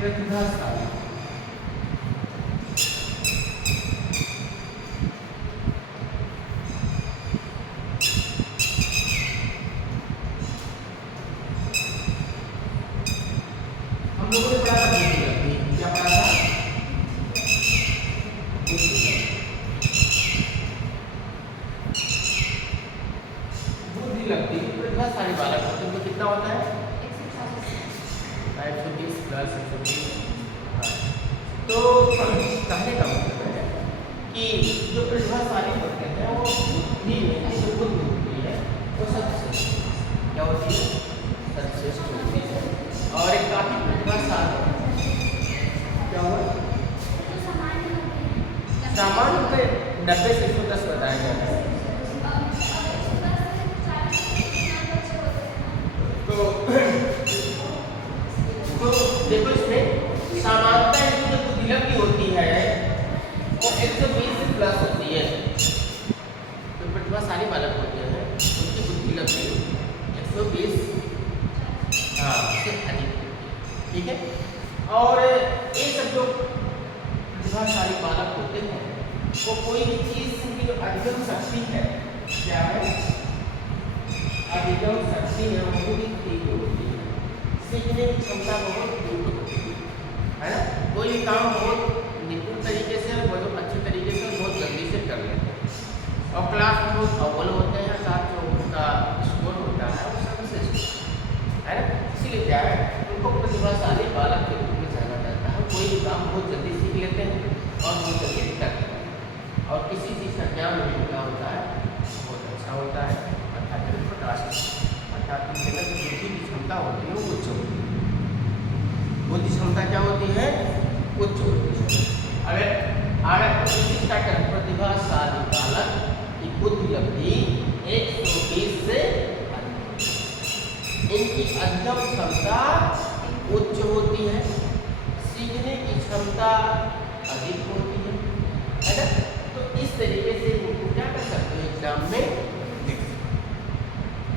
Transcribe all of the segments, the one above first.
प्रतिभाशाली। हम लोगों ने पढ़ा था बुद्धिलब्धि, क्या पढ़ा था? बुद्धिलब्धि प्रतिभाशाली बालक होते हैं, तो कितना होता है? 120 प्लस 120। तो कहने का मतलब है कि जो प्रतिभाशाली होते हैं वो बुद्धि में जो बुद्धि होती है वो सर्वश्रेष्ठ क्या होती है? सर्वश्रेष्ठ होती है। और एक काफी प्रतिभाशाली क्या हुआ? सामान्य पे 90 से 110 बताया गया है। तो देखो इसमें सामान्यता जो बुद्धिलब्धि होती है वो 120 से प्लस होती है। तो प्रतिभाशाली बालक होते हैं उनकी बुद्धिलब्धि 120 से अधिक, ठीक है। और ये सब जो प्रतिभाशाली बालक होते हैं वो कोई भी चीज की जो अधिगम शक्ति है, क्या है? अधिगम शक्ति है वो भी तीव्र होती है। सीखने की क्षमता बहुत तीव्र होती है ना। कोई भी काम बहुत निपुण तरीके से बहुत अच्छे तरीके से बहुत जल्दी से कर लेते हैं। और क्लास में बहुत अव्वल होते हैं, साथ जो उनका स्कोर होता है वो सर्वश्रेष्ठ है ना। इसीलिए क्या है उनको प्रतिभाशाली बालक के रूप में जाना जाता है। कोई भी काम बहुत जल्दी सीख लेते हैं और बहुत जल्दी कर लेते हैं। और किसी चीज़ का ज्ञान क्या होता है? बहुत अच्छा होता है, अर्थात प्रकाश, अर्थात उनके अंदर बुद्धि की क्षमता होती है वो उच्च होती है। बुद्धि क्षमता क्या होती है? उच्च होती है। अगर प्रतिभाशाली बालक की बुद्धिलब्धि 120 से अधिक, इनकी अधिगम क्षमता उच्च होती है, सीखने की क्षमता अधिक होती है ना। तो इस तरीके से इनको क्या कर सकते हो? एग्जाम में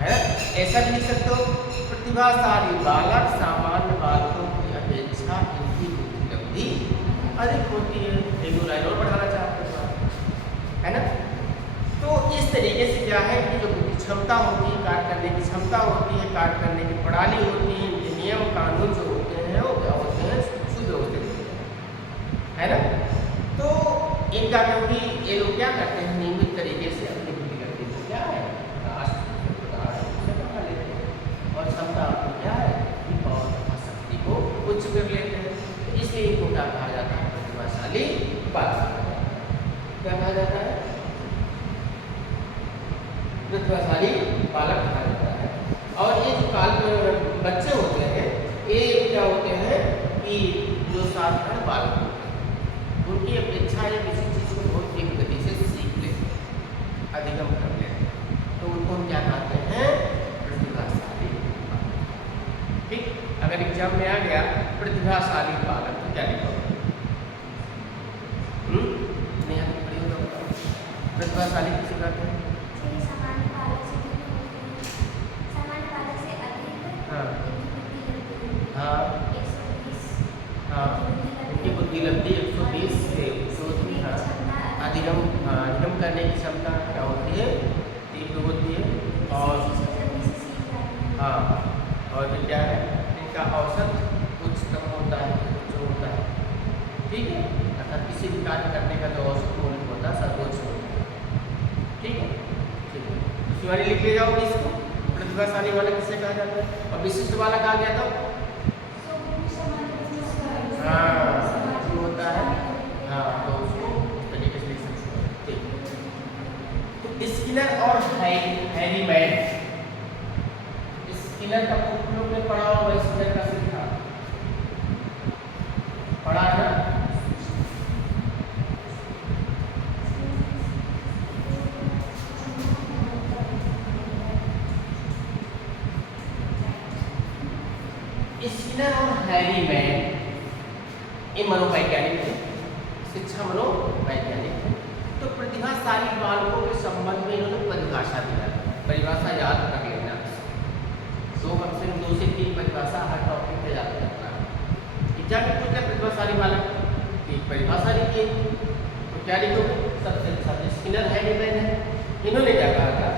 है ऐसा भी लिख सकते हो, प्रतिभाशाली बालक सामान्य बालकों की अपेक्षा इनकी बुद्धिलब्धि अधिक होती है। एक दो लाइन और बढ़ाना चाहते हो है ना। तो इस तरीके से क्या है कि जो बुद्धि क्षमता होती है, कार्य करने की क्षमता होती है, कार्य करने की प्रणाली होती है, ये नियम कानून जो होते हैं वो क्या होते हैं? सुव्यवस्थित होते हैं है ना। तो इनका क्योंकि ये लोग क्या करते हैं नियमित तरीके से अपनी बुद्धिलब्धि को क्या है और क्षमता आपको क्या है और शक्ति को उच्च कर लेते हैं। तो इसलिए इनको क्या कहा जाता है? प्रतिभाशाली बालक। क्या कहा जाता है? प्रतिभाशाली बालक कहा जाता है। और ये जो बच्चे होते हैं ये क्या होते हैं कि जो साधारण बालक होते हैं उनकी अपेक्षा या किसी चीज़ को बहुत तीव्र गति से सीख लेते हैं, अधिगम कर लेते हैं, तो उनको हम क्या कहते हैं? प्रतिभाशाली। ठीक, अगर एग्जाम में आ गया प्रतिभाशाली बालक तो क्या लिखोगे? नहीं आगे खड़ी हो तो प्रतिभाशाली किसे कहते हैं? हाँ हाँ उनकी बुद्धिलब्धि 120 से होती है। अधिगम करने की क्षमता क्या होती है? तीव्र होती है। और हाँ और फिर क्या है? इनका औसत उच्चतम होता है, उच्च होता है, ठीक है। अर्थात किसी भी कार्य करने का जो औसत मूल्य होता है सर्वोच्च होता है, ठीक है। ठीक है, दूसरी वाली लिख ले जाओगे इसको। प्रतिभाशाली वाला किसे कहा जाता है? और विशिष्ट वाला कहा गया था जो होता है तो उसको इस तरीके से लिख सकते हैं, ठीक। तो स्किनर और हैरीमैन, स्किनर का उपयोग में पढ़ा होगा, स्किनर का सीखा पढ़ा है ना। स्किनर और हैरीमैन ये मनोवैज्ञानिक है, शिक्षा मनोवैज्ञानिक है। तो प्रतिभाशाली बालकों के संबंध में इन्होंने परिभाषा दिया है। परिभाषा याद कर लेना, कम से कम 2 से 3 परिभाषा हर टॉपिक पे याद करना है। जाके पूछते हैं प्रतिभाशाली वाला कि परिभाषा लिखिए, तो क्या लिखोगे? सबसे अच्छा स्किनर हैंडमैन है, इन्होंने क्या कहा था?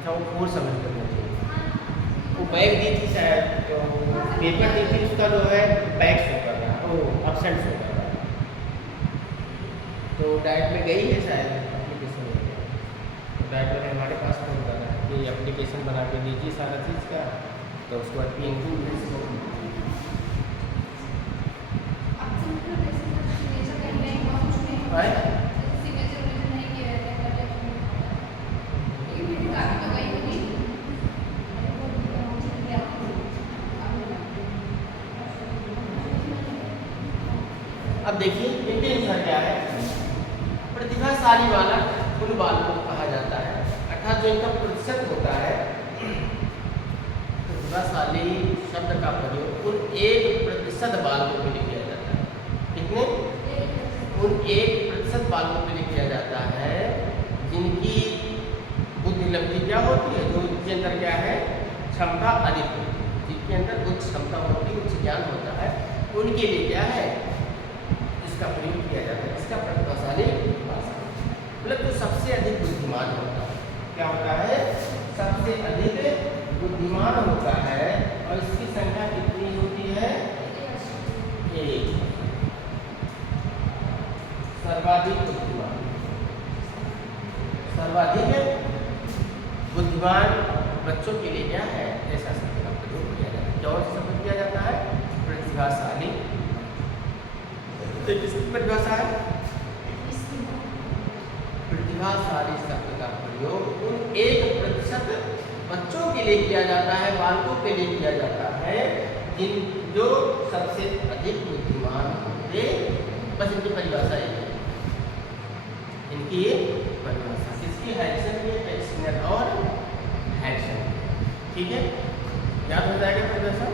अच्छा वो 4 समझ करना चाहिए। वो बैग दी थी शायद, तो पेपर दी थी उसका जो है बैग शो कर रहा है, वो absent शो कर रहा है। तो डाइट में गई है शायद एप्लीकेशन में, तो डाइट में हमारे पास फोन कर रहा है कि एप्लीकेशन बना के दीजिए सारा चीज़ का, तो उसके बाद PNQ अब देखिए इनके अनुसार क्या है, प्रतिभाशाली बालक उन बालकों को कहा जाता है, अर्थात जो इनका प्रतिशत होता है, प्रतिभाशाली शब्द का प्रयोग उन 1% बालकों के लिए किया जाता है। कितने? उन 1% बालकों के लिए किया जाता है जिनकी बुद्धि लब्धि क्या होती है, जो जिनके अंदर क्या है क्षमता अधिक होती है, जिनके अंदर उच्च क्षमता होती है, उच्च ज्ञान होता है, उनके लिए क्या है इसका प्रयोग किया जाता है। इसका प्रतिभाशाली मतलब जो सबसे अधिक बुद्धिमान होता है, क्या होता है सबसे अधिक बुद्धिमान होता है, और इसकी संख्या कितनी होती है 1। सर्वाधिक बुद्धिमान, सर्वाधिक बुद्धिमान बच्चों के लिए क्या है ऐसा शब्द का प्रयोग किया जाता है। कौन सा शब्द किया जाता है? प्रतिभाशाली। किसकी परिभाषा है? प्रतिभाशाली शब्द का प्रयोग उन 1% बच्चों के लिए किया जाता है, बालकों के लिए किया जाता है जिन जो सबसे अधिक बुद्धिमान होते, बस इनकी परिभाषा ये है, इनकी परिभाषा किसकी हैरिसन की, पेक्सिनर और हैरिसन, ठीक है, याद हो जाएगा परिभाषा।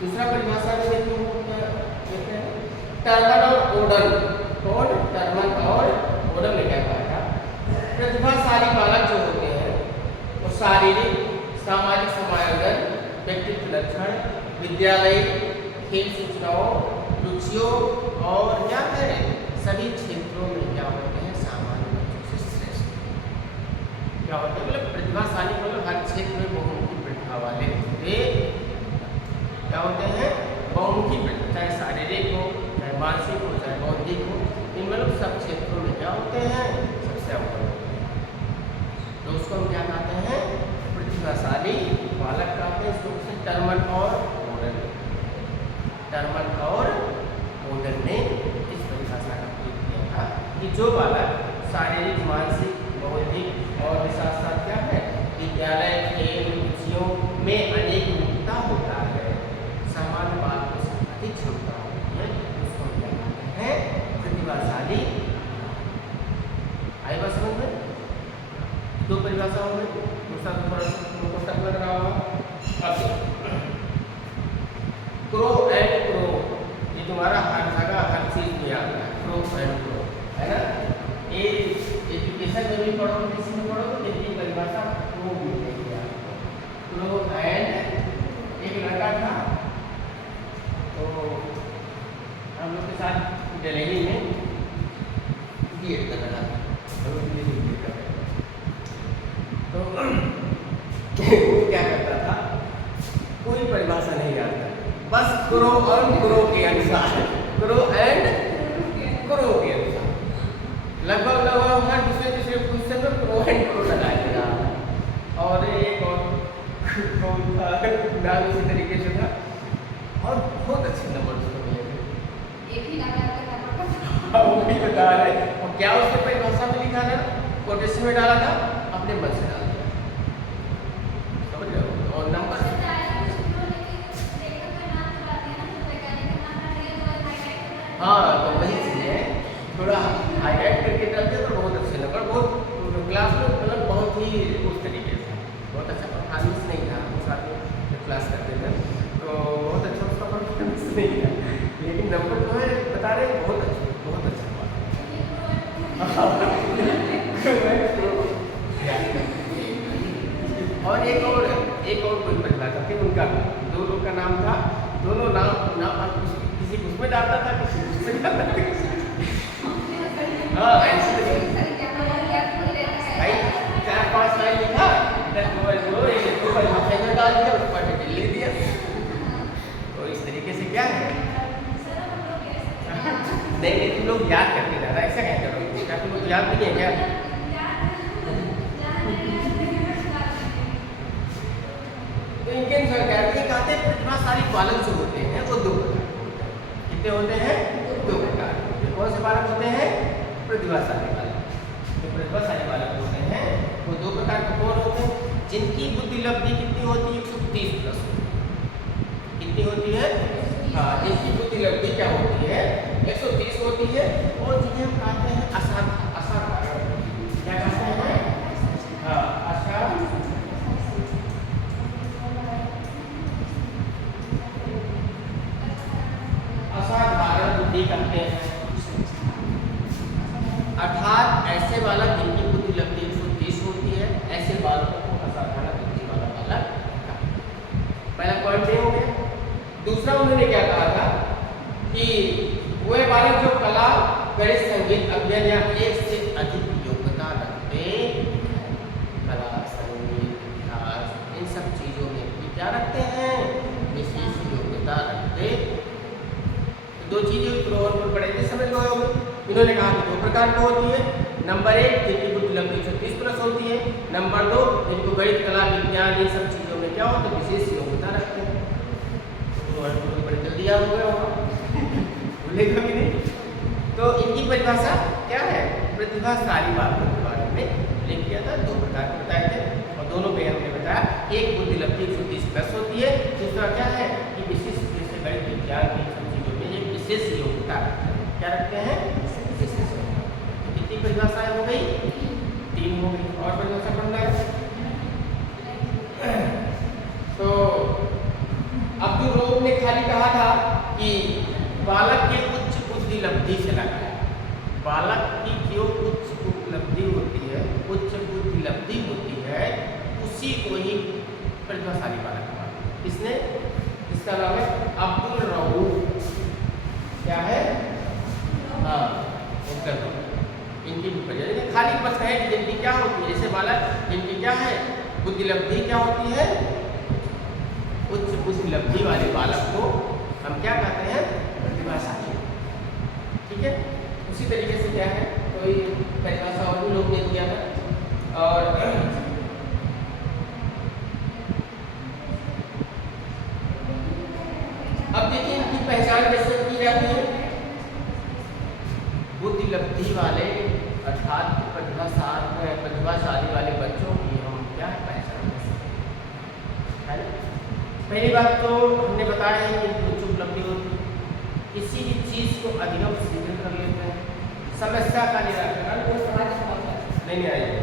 दूसरा परिभाषा में देखते हैं टर्मन और ओडन। कौन? टर्मन और ओडन ने क्या कहा था? प्रतिभाशाली बालक जो होते हैं वो शारीरिक सामाजिक समायोजन, व्यक्तित्व लक्षण, विद्यालय खेल सूचनाओं, रुचियों और क्या है सभी क्षेत्रों में क्या होते हैं सामान्य बच्चों से श्रेष्ठ क्या होते हैं। मतलब प्रतिभाशाली मतलब हर क्षेत्र में बहुमुखी प्रतिभा वाले होते क्या होते हैं, बहुमुखी प्रतिभा, चाहे शारीरिक हो, चाहे मानसिक हो, चाहे बौद्धिक हो, इन मतलब सब क्षेत्रों में क्या होते हैं सबसे अव्वल होते हैं। तो उसको हम क्या कहते हैं? प्रतिभाशाली बालक कहते हैं। इसको टर्मन और ओडन, टर्मन और ओडन ने इस परिभाषा का प्रयोग किया था कि जो बालक शारीरिक मानसिक बौद्धिक और साथ साथ क्या है विद्यालय खेल रुचियों में अनेक मुक्ता होता है, सामान्य बालकों से अधिक क्षमता होती है, उसको क्या कहते हैं प्रतिभाशाली। आई बात समझ में? दो परिभाषाओं में दूसरा थोड़ा लग रहा होगा। अब क्रो एंड क्रो ये तुम्हारा हर जगह हर चीज में आता है, क्रो एंड क्रो है ना। ये एजुकेशन में भी पढ़ो, किसी में पढ़ो तो इनकी परिभाषा क्रो मिलेगी आपको। क्रो एंड एक लड़का था तो हम लोग के साथ दिल्ली में बीएड कर रहा था, तो वो क्या करता था कोई परिभाषा नहीं आता, बस क्रो और क्रो के अनुसार, क्रो एंड क्रो के अनुसार लगभग हर दूसरे क्वेश्चन में क्रो एंड क्रो लगाएगा। और एक और नाम इसी तरीके से था और बहुत अच्छे नंबर उसको मिले थे। एक ही नाम वो भी बता रहे और क्या उसने परिभाषा में लिखा था, कोटेशन में डाला था, अपने मन से डाल दिया, समझ रहे हो। और नंबर हाँ तो वही चीज़ है, थोड़ा हाईलाइट करके डालते तो बहुत अच्छे नंबर, बहुत क्लास में मतलब बहुत ही उस तरीके से बहुत अच्छा परफॉर्मेंस नहीं था, उस साथ में क्लास करते थे तो बहुत अच्छा उसका परफॉर्मेंस नहीं था, लेकिन नंबर जो है बता रहे बहुत अच्छा और एक और कोई परिभाषा थी उनका, दो लोग का नाम था, दोनों नाम किसी उसमें डालता था, किसी उसमें डालता था, हाँ ऐसे भाई 4-5 लाइन लिखा जिनकी बुद्धि लब्धि कितनी होती है 130 प्लस कितनी होती है, हाँ जिनकी बुद्धि लब्धि क्या होती है 130 होती है, और जिन्हें हम कहते हैं असाधारण, क्या कहते हैं, हाँ असाधारण बुद्धि कहते हैं। अर्थात ऐसे बालक जिनकी बुद्धि लब्धि 130 होती है, ऐसे बालकों को असाधारण बुद्धि वाला बालक कहते हैं। पहला पॉइंट ये हो गया। दूसरा उन्होंने क्या कहा था कि वह बालक जो कला गणित संगीत अध्ययन या एक से अधिक योग्यता रखते, कला संगीत इतिहास इन सब चीजों में भी क्या रखते हैं, विशेष योग्यता रखते। दो चीजें और पढ़े थे, समझ लो। इन्होंने कहा कि दो प्रकार की होती है, नंबर 1 जिनकी बुद्धि लब्धि 130 प्लस होती है, नंबर 2 जिनको गणित कला विज्ञान इन सब चीजों में क्या होता है, विशेष योग्यता रखते हैं। तो बड़े जल्दी याद हो गया होगा, भूलेगा भी नहीं। तो इनकी परिभाषा क्या है, प्रतिभाशाली बालकों के बारे में लिख किया था, दो प्रकार के बताए थे, और दोनों में हमने बताया एक बुद्धि लब्धि 130 प्लस होती है, दूसरा क्या है कि विशिष्ट जैसे गणित विज्ञान की सब चीजों में एक विशेष योग्यता रखते हैं। क्या रखते हैं, विशेष योग्यता। कितनी परिभाषाएं हो गई, 3 हो गई। और परिभाषा पढ़ना है। तो अब्दुल रऊफ ने खाली कहा था कि बालक की उच्च बुद्धि लब्धि से लगाया, बालक की जो उच्च उपलब्धि होती है, उच्च बुद्धि लब्धि होती है, उसी को ही प्रतिभाशाली बालक कहा। किसने, इसका नाम है अब्दुल रऊफ। क्या है, हाँ उत्तर दो। इनकी खाली बस है कि जिनकी क्या होती है, जैसे बालक जिनकी क्या है बुद्धि लब्धि क्या होती है, उच्च बुद्धि लब्धि वाले बालक को हम क्या कहते हैं, प्रतिभाशाली। ठीक है, उसी तरीके से क्या है, कोई परिभाषा और भी लोग ने दिया था। और अब देखिए इनकी पहचान कैसे की जाती है। बुद्धि लब्धि वाले अर्थात प्रतिभाशाली वाले बच्चों की हम क्या है पहचान कर सकते हैं। पहली बात तो हमने बताया है कि उच्च उपलब्धि होती है, किसी भी चीज को अधिगम शीघ्र कर लेते हैं, समस्या का निराकरण नहीं आएगा।